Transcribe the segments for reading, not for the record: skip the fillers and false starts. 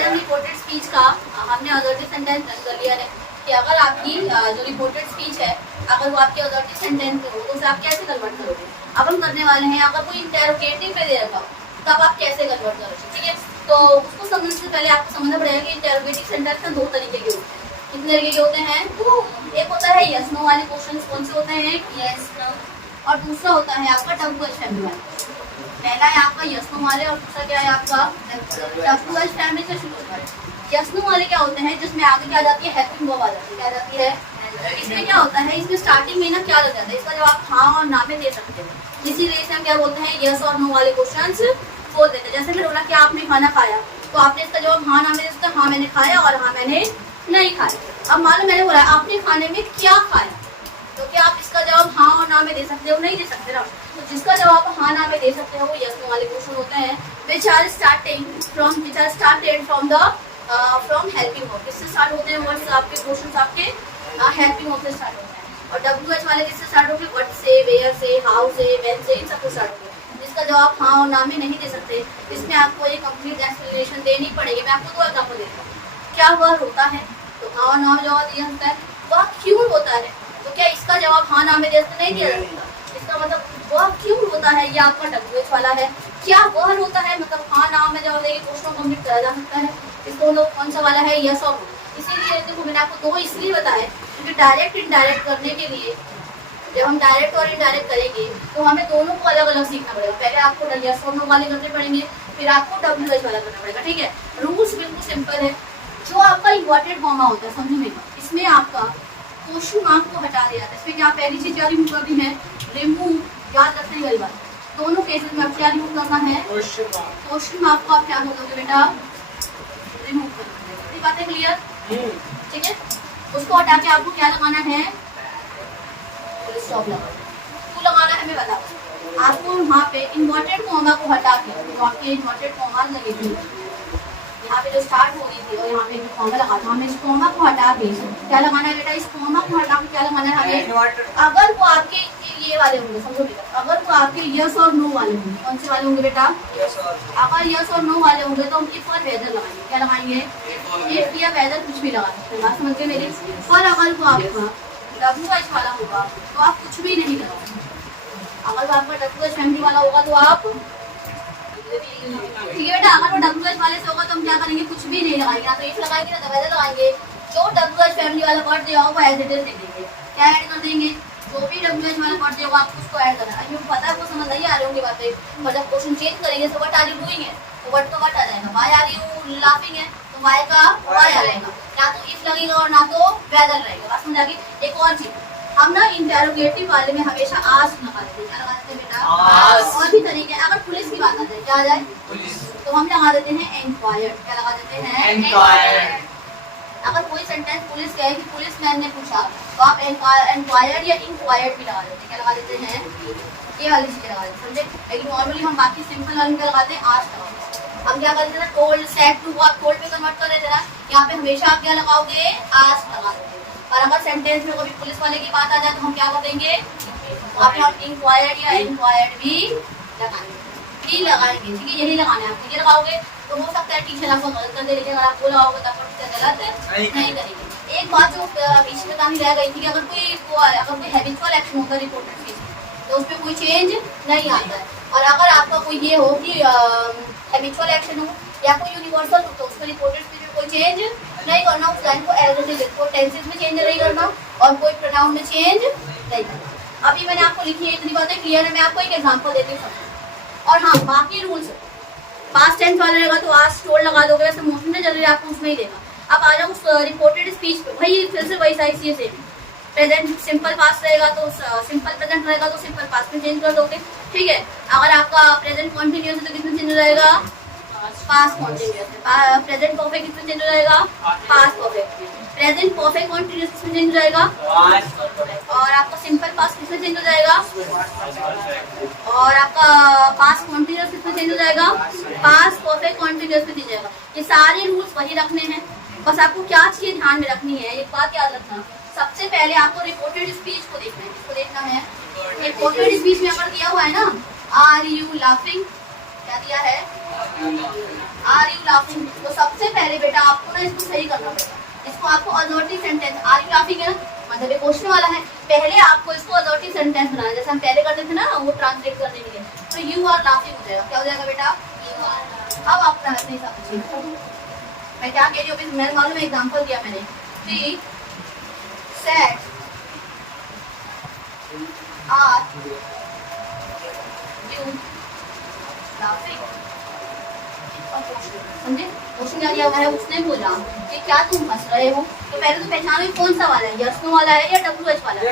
आज हम reported speech का हमने अथॉरिटी सेंटेंस कर लिया है कि अगर आपकी जो रिपोर्टेड स्पीच है अगर वो आपकी अथॉरिटी सेंटेंस हो तो उसे आप कैसे कन्वर्ट करोगे। अब हम करने वाले हैं अगर कोई इंटेरोगेटिव पे दे रखा तब आप कैसे कन्वर्ट करोगे। ठीक है, तो उसको समझने से पहले आपको समझना पड़ेगा कि इंटेरोगेटिव सेंटेंस में दो तरीके के होते हैं। कितने तरीके के होते हैं? एक होता है यस नो वाले क्वेश्चन। कौन से होते हैं? Yes no. और दूसरा होता है आपका WH वाले। पहला है आपका यस नो वाले और दूसरा क्या है आपका WH फैमिली से शुरू होता है। यस नो वाले क्या होते हैं जिसमें आगे क्या जाती है हेल्पिंग वर्ब आ जाती है। क्या जाती है? इसमें क्या होता है, इसमें स्टार्टिंग में ना क्या लग जाता है, इसका जवाब हाँ और ना में दे सकते हैं। इसीलिए इसे हम क्या बोलते हैं यस और नो वाले क्वेश्चंस बोल देते हैं। जैसे मैं बोला कि आपने खाना खाया तो आपने इसका जवाब हाँ ना में दे सकते हैं। हाँ मैंने खाया और हाँ मैंने नहीं खाया। अब मान लो मैंने बोला आपने खाने में क्या खाया तो क्या आप इसका जवाब हाँ और ना में दे सकते हो? नहीं दे सकते ना। तो जिसका जवाब हाँ ना में दे सकते हो वो यस नो वाले क्वेश्चन होते हैं which are started from the from helping verb। किससे स्टार्ट होते हैं वर्ड्स आपके क्वेश्चंस आपके हेल्पिंग वर्ब से स्टार्ट होते हैं। और WH वाले किससे स्टार्ट होंगे? व्हाट से, वेयर से, हाउ से, व्हेन से, इन सबसे स्टार्ट होंगे। जिसका जवाब हाँ और ना में नहीं दे सकते इसमें आपको ये कंप्लीट एक्सप्लेनेशन देनी पड़ेगी। मैं आपको 2 एग्जांपल देता हूँ। क्या वह होता है तो हाँ और ना में जवाब दिया सकता है। वह क्यों होता है तो क्या इसका जवाब हाँ ना में दे सकते नहीं दिया सकता। इसका मतलब वह क्यों होता है ये आपका WH वाला है। क्या वह होता है मतलब हाँ ना में जवाब देके क्वेश्चन कंप्लीट करा जा सकता है। इसको मतलब कौन सा वाला है? यस और नो। इसीलिए देखो मैंने आपको 2 इसलिए बताया क्योंकि डायरेक्ट इनडायरेक्ट करने के लिए जब हम डायरेक्ट और इनडायरेक्ट करेंगे तो हमें दोनों को अलग अलग सीखना पड़ेगा। पहले आपको यस और नो वाले करने पड़ेंगे फिर आपको WH वाला करना पड़ेगा। ठीक है, रूल्स बिल्कुल सिंपल है। जो आपका इन्वर्टेड कॉमा होता है समझो मेरे, इसमें आपका क्वेश्चन मार्क को हटा दिया जाता है। इसमें क्या पहली चीज क्या रिमूव करनी है? रिमूव। याद रखने वाली बात, दोनों केसेस में आप क्या रिमूव करना है? क्वेश्चन मार्क को आप क्या करोगे बेटा? रिमूव करोगे। ये बातें क्लियर? ठीक है, उसको हटा के आपको क्या लगाना है? स्टॉप लगाना। तो लगाना है मैं बताऊँ आपको। वहाँ पे इन्वर्टेड कॉमा को हटा के जो आपके इन्वर्टेड कॉमा लगे थे यहाँ पे जो स्टार्ट हो रही थी और यहाँ पे जो कॉमा लगा था हमें इस कॉमा को हटा के क्या लगाना है बेटा? इस कॉमा को हटा के क्या लगाना है हमें? अगर वो आपके ये वाले होंगे समझो बेटा, अगर वो आपके यस और नो वाले होंगे, कौन से वाले होंगे बेटा? अगर यस और नो वाले होंगे तो हम इफ और वेदर लगाएंगे। क्या लगाएंगे? इफ या वेदर कुछ भी लगा सकते हैं। बात समझ गए मेरी? और अगर वो आपका WH वाला होगा तो आप कुछ भी नहीं लगाओगे। अगर वो आपका WH फैमिली वाला होगा तो आप ठीक है बेटा। अगर वो WH वाले से होगा तो हम क्या करेंगे? कुछ भी नहीं लगाएंगे, ना तो इफ लगाएंगे ना तो वेदर लगाएंगे। जो WH फैमिली वाला वर्ड दिया होगा वो एज इट इज लिख देंगे। क्या ऐड कर देंगे? जो भी WH वाला वर्ड दिया होगा आपको उसको ऐड करना है। अभी पता है आपको समझ नहीं आ रही होंगी बातें, पर जब क्वेश्चन चेंज करेंगे तो व्हाट आर यू डूइंग है तो व्हाट का व्हाट आ जाएगा। व्हाई आर यू लाफिंग है तो व्हाई का व्हाई आ जाएगा। ना तो इफ लगेगा और ना तो वेदर लगेगा। बात समझ आ गई? एक और चीज, हम ना इंटेरोगेटिव वाले में हमेशा आस्क लगा देते हैं। क्या लगा देते हैं बेटा? और भी तरीके। अगर पुलिस की बात आ जाए क्या आ जाए? तो हम लगा देते हैं इंक्वायर्ड। क्या लगा देते हैं? इंक्वायर्ड। अगर कोई सेंटेंस पुलिस कहे कि पुलिस मैन ने पूछा तो आप इंक्वायर्ड या इंक्वायर्ड भी लगा देते हैं। क्या लगा देते हैं? ये वाली चीजें लगा देते हैं समझे। लेकिन नॉर्मली हम बाकी सिंपल वाले में लगाते हैं आस्क लगाते हैं। हम क्या करते थे ना टोल्ड सेड टू, आप टोल्ड में कन्वर्ट कर देते ना, यहाँ पे हमेशा आप क्या लगाओगे? आस्क लगा दोगे। और अगर सेंटेंस में कभी पुलिस वाले की बात आ जाए तो हम क्या कर देंगे? आप इंक्वायर्ड या इंक्वायर्ड भी लगाएंगे। ठीक है, यही लगाना है। आप ये लगाओगे तो हो सकता है टीचर आपको गलत कर दे, लेकिन अगर आप वो लगाओगे तो आपको टीचर गलत नहीं करेंगे। एक बात जो बीच में कहानी रह गई थी कि अगर कोई हैबिचुअल एक्शन होगा रिपोर्टेड स्पीच तो उसमें कोई चेंज नहीं आता है। और अगर आपका कोई ये हो कि हैबिचुअल एक्शन हो या कोई यूनिवर्सल हो तो उसमें रिपोर्टेड स्पीच में कोई चेंज नहीं करना। उस लाइन को एज इट इज, कोई टेंसेस में चेंज नहीं करना और कोई प्रोनाउन में चेंज नहीं करना। अभी मैंने आपको लिखी है इतनी बातें क्लियर है। मैं आपको एक एग्जांपल देती हूँ। और हाँ बाकी रूल्स पास्ट टेंस वाला रहेगा तो आज टोल्ड लगा दोगे, वैसे मोस्टली ना जनरली आपको उसमें ही देगा। अब आ जाओ उस रिपोर्टेड स्पीच पे, वही फिर से वही साइज ये सेम। प्रेजेंट सिंपल पास्ट रहेगा तो सिंपल प्रेजेंट रहेगा तो सिंपल पास्ट में चेंज कर दोगे। ठीक है, अगर आपका प्रेजेंट कॉन्टिन्यूअस है तो किसमें चेंज रहेगा? पास्ट कॉन्टिन्यूअस है। प्रेजेंट परफेक्ट किसमें चेंज रहेगा? Past perfect. Present perfect continuous किसमें चेंज हो जाएगा? और आपका सिंपल पास्ट किसमें चेंज हो जाएगा? और आपका पास्ट कॉन्टिन्यूअस किसमें चेंज हो जाएगा? पास्ट परफेक्ट कॉन्टिन्यूअस में चेंज हो जाएगा। ये सारे रूल्स वही रखने हैं। बस आपको क्या चीज ध्यान में रखनी है, एक बात याद रखना। सबसे पहले आपको रिपोर्टेड स्पीच को देखना है। किसको देखना है? रिपोर्टेड स्पीच में अगर दिया हुआ है ना आर यू लाफिंग, क्या दिया है? आर यू लाफिंग, तो सबसे पहले पहले बेटा आपको ना इसको सही करना पड़ेगा। इसको आपको assertive sentence, are you laughing है ना, मतलब ये क्वेश्चन वाला है, पहले आपको इसको असर्टिव सेंटेंस बनाना, जैसे हम पहले करते थे ना वो ट्रांसलेट करने के लिए, तो यू आर लाफिंग हो जाएगा। क्या हो जाएगा बेटा? अब आप अपने हिसाब से मैं क्या कह रही हूँ, मैं मालूम है एग्जाम्पल दिया मैंने, she said are you laughing. समझे? क्वेश्चन क्या दिया हुआ है, उसने बोला कि क्या तुम हंस रहे हो, तो पहले तो पहचानो कौन सा वाला है, यस नो वाला है या डब्ल्यू एच वाला है?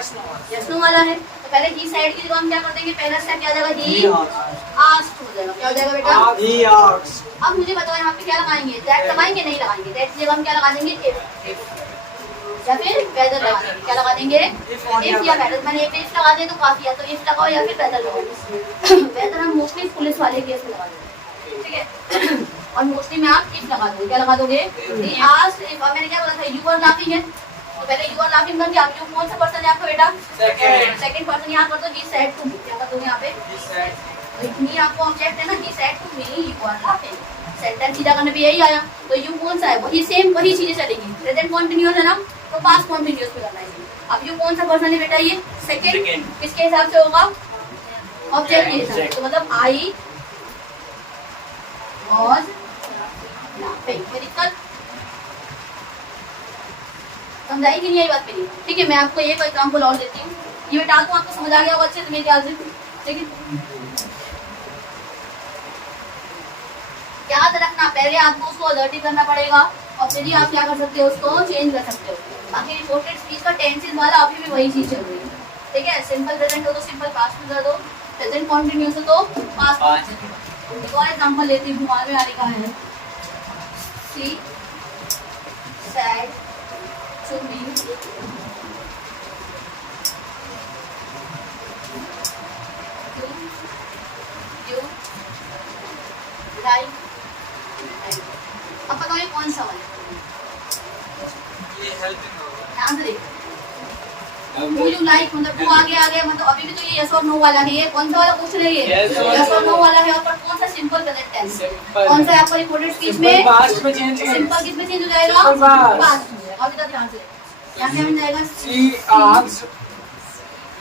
यस नो वाला है, तो पहले ही साइड की जगह हम क्या कर देंगे, पहला स्टेप क्या जाएगा, ही आस्क्ड हो जाएगा। क्या हो जाएगा बेटा? He asked. अब मुझे बताओ यहाँ पे क्या लगाएंगे, दैट लगाएंगे नहीं लगाएंगे? दैट की जगह हम क्या लगा देंगे, इफ, या फिर वेदर लगा देंगे। क्या लगा देंगे? इफ या वेदर। मैंने इफ लगा दिया तो काफी है, तो इफ लगाओ या फिर वेदर लगाओ। वेदर हम मोस्टली पुलिस वाले केस में लगा देंगे, ठीक है, और मोस्टली में आप इफ लगा दोगे। क्या लगा दोगे? आज मैंने क्या बोला था, यू आर लाफिंग है, तो पहले यू आर लाफिंग करके आप यू कौन सा पर्सन है आपका बेटा? Second person. यहाँ कर दो ही सेड टू मी। क्या कर दोगे यहाँ पे? मी आपको ऑब्जेक्ट है ना, he said to me you are laughing. Sentence सीधा करने पे यही आया, तो यू कौन सा है, वही सेम वही चीजें चलेंगी। प्रेजेंट कॉन्टिन्यूअस है ना, तो पास्ट कॉन्टिन्यूअस पे करना है। अब यू कौन सा पर्सन है बेटा? ये सेकंड। किसके हिसाब से होगा? ऑब्जेक्ट के हिसाब से। तो मतलब आई और समझाई कि नहीं आई बात मेरी? ठीक है, मैं आपको एक एग्जाम्पल और देती हूँ, ये बेटा को आपको समझ आ गया होगा अच्छे से मेरे ख्याल से, ठीक है। याद रखना, पहले आपको उसको अलर्टिव करना पड़ेगा और फिर ही आप क्या कर सकते हो, उसको चेंज कर सकते हो। बाकी रिपोर्टेड स्पीच का टेंसेस वाला अभी भी वही चीज चल रही है, ठीक है। सिंपल प्रेजेंट हो तो सिंपल पास्ट में कर दो, प्रेजेंट कॉन्टिन्यूअस हो तो पास्ट। एक और एग्जाम्पल लेती हूँ, में आ लिखा है she said to me you like. अब बताओ ये कौन सा वाला? ध्यान से देखो, Who you like मतलब वो आगे मतलब अभी भी तो ये यस और नो वाला है। ये कौन सा वाला क्वेश्चन है? ये यस और नो वाला है। और कौन सा सिंपल प्रेजेंट टेंस? कौन सा आपका रिपोर्टेड स्पीच में पास्ट में चेंज, सिंपल किस में चेंज हो जाएगा? पास्ट में। और इधर ध्यान से यहाँ क्या बन जाएगा? शी आस्क्ड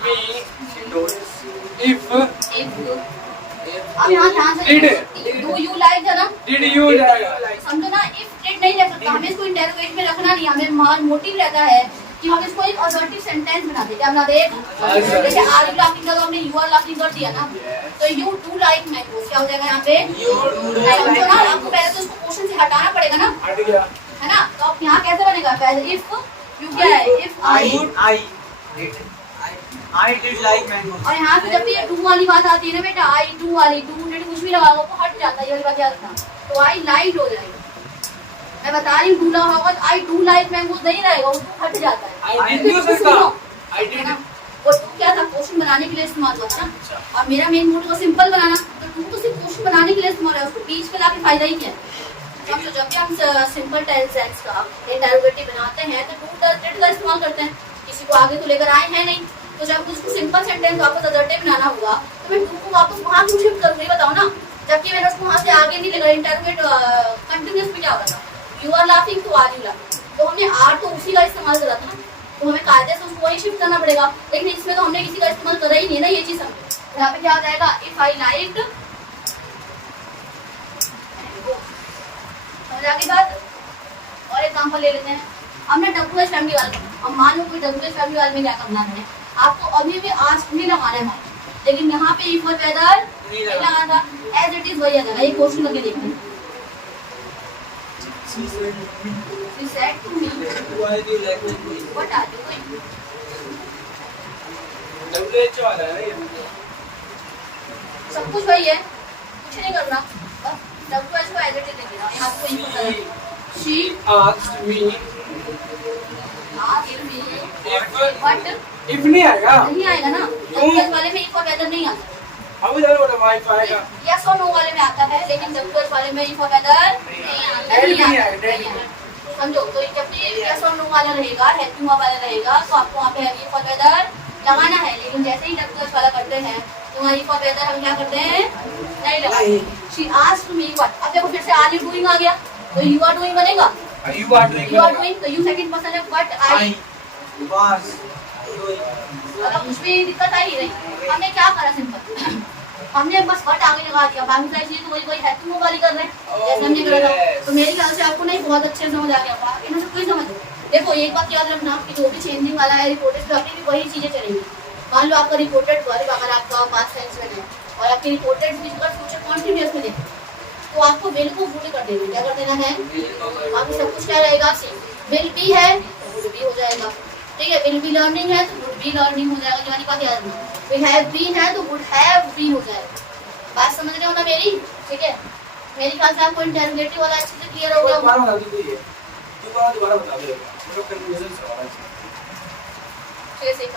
मी इफ अब यहाँ ध्यान से डू यू लाइक है ना, डिड यू लाइक, समझो ना। इफ डिड नहीं रख सकता, हमें इसको इंटरोगेट में रखना नहीं, हमें मोटिव रहता है कि हम इसको एक असर्टिव सेंटेंस बना दे। क्या बना दे? जैसे आर यू लाफिंग का तो हमने यू आर लाफिंग कर दिया ना, तो यू डू लाइक मैंगोस। क्या हो जाएगा यहाँ पे? समझो ना, आपको पहले तो उसको क्वेश्चन से हटाना पड़ेगा ना, है ना। तो अब यहाँ कैसे बनेगा? पहले इफ यू क्या है? If I did like mangoes. और यहाँ पे जब भी ये डू वाली बात आती है ना बेटा, आई डू वाली, डू डिड कुछ भी लगाओ तो हट जाता है, ये बात याद रखना। तो आई लाइक हो जाएगा, मैं बता रही हूँ, डू लगा होगा तो आई डू लाइक मैंगोस नहीं रहेगा, वो हट जाता है। आई डिड वो टू क्या था? क्वेश्चन बनाने के लिए इस्तेमाल हुआ था ना, और मेरा मेन मोटिव था सिंपल बनाना, तो टू तो सिर्फ क्वेश्चन बनाने के लिए इस्तेमाल है, उसको बीच में लाके फायदा ही क्या है। तो जब भी हम सिंपल टेंस का इंटरोगेटिव बनाते हैं तो टू डिड का इस्तेमाल करते हैं, किसी को आगे तो लेकर आए हैं नहीं, तो जब उसको सिंपल सेंटेंस वापस असर्टिव बनाना होगा तो मैं टू को वापस वहां क्यों शिफ्ट करूंगी, बताओ ना। जबकि मैंने उसको वहां से आगे नहीं लेकर इंटरोगेट कंटिन्यूअस में क्या होगा था, यू आर लाफिंग तो आर यू लाफिंग, तो हमने आर तो उसी का इस्तेमाल करा था ना, तो हमें कायदे से उसको वही शिफ्ट करना पड़ेगा। लेकिन इसमें तो हमने किसी का इस्तेमाल करा ही नहीं ना, ये चीज समझो। यहाँ पे क्या आ जाएगा? इफ आई लाइक, समझ आ गई बात। और एग्जांपल ले लेते हैं, हमने डब्ल्यू एच फैमिली वाले, अब मान लो कोई डब्ल्यू एच फैमिली वाले में क्या करना है, आपको अभी भी आस्क नहीं लगाना है, लेकिन यहाँ पे इफ और वेदर नहीं लगाना था, एज इट इज वही आ जाएगा। ये क्वेश्चन करके देखना। She said to me, why do you like me? What are you doing? WH वाला है, सब कुछ वही है, कुछ नहीं करना, बस WH को एज इट इज लिखना। यहाँ पे कोई पता नहीं। She asked me if नहीं आएगा, नहीं आएगा ना, WH वाले में इफ और वेदर नहीं आता। अब इधर वाला वाइफ आएगा, यस और नो वाले में आता है, लेकिन WH वाले में इफ और वेदर नहीं आता। समझो, तो जब भी यस और नो वाला रहेगा, हेल्पिंग वाला रहेगा, तो आपको वहाँ पे इफ और वेदर लगाना है। लेकिन जैसे ही WH वाला करते हैं तो वहाँ इफ और वेदर हम क्या करते हैं? नहीं लगाते। She asked me what, अब देखो फिर से आर यू डूइंग आ गया, तो यू आर डूइंग बनेगा, You are doing. You are doing तो यू सेकंड पर्सन है बट आई। was doing. अगर कुछ भी दिक्कत आई नहीं, हमने क्या करा सिंपल, हमने बस बट आगे लगा दिया, बाकी सारी चीजें तो वही वही है, तुम वो वाली कर रहे हैं जैसे हमने करा था। yes. तो मेरे ख्याल से आपको नहीं बहुत अच्छे से समझ आ गया होगा, इन्हें से कोई समझ। देखो एक बात याद रखना कि जो भी चेंजिंग वाला है रिपोर्टेड अभी भी वही चीजें चलेंगी। मान लो आपका रिपोर्टेड वर्ब अगर आपका पास्ट टेंस में है और आपकी रिपोर्टेड भी अगर फ्यूचर कॉन्टिन्यूअस में देखें तो आपको विल को वुड कर देना, क्या कर देना है, बाकी सब कुछ क्या रहेगा सेम। विल बी है तो वुड भी हो जाएगा, ठीक है। विल बी लर्निंग है तो वुड बी लर्निंग हो जाएगा, जो बात याद रखना। विल हैव बीन है तो वुड हैव बीन हो जाएगा। बात समझ रहे हो ना मेरी, ठीक है। मेरी ख्याल से आपको इंटरोगेटिव वाला अच्छे से क्लियर हो गया होगा। दोबारा बता दो, मतलब कंफ्यूजन सवाल है। ठीक है, सही।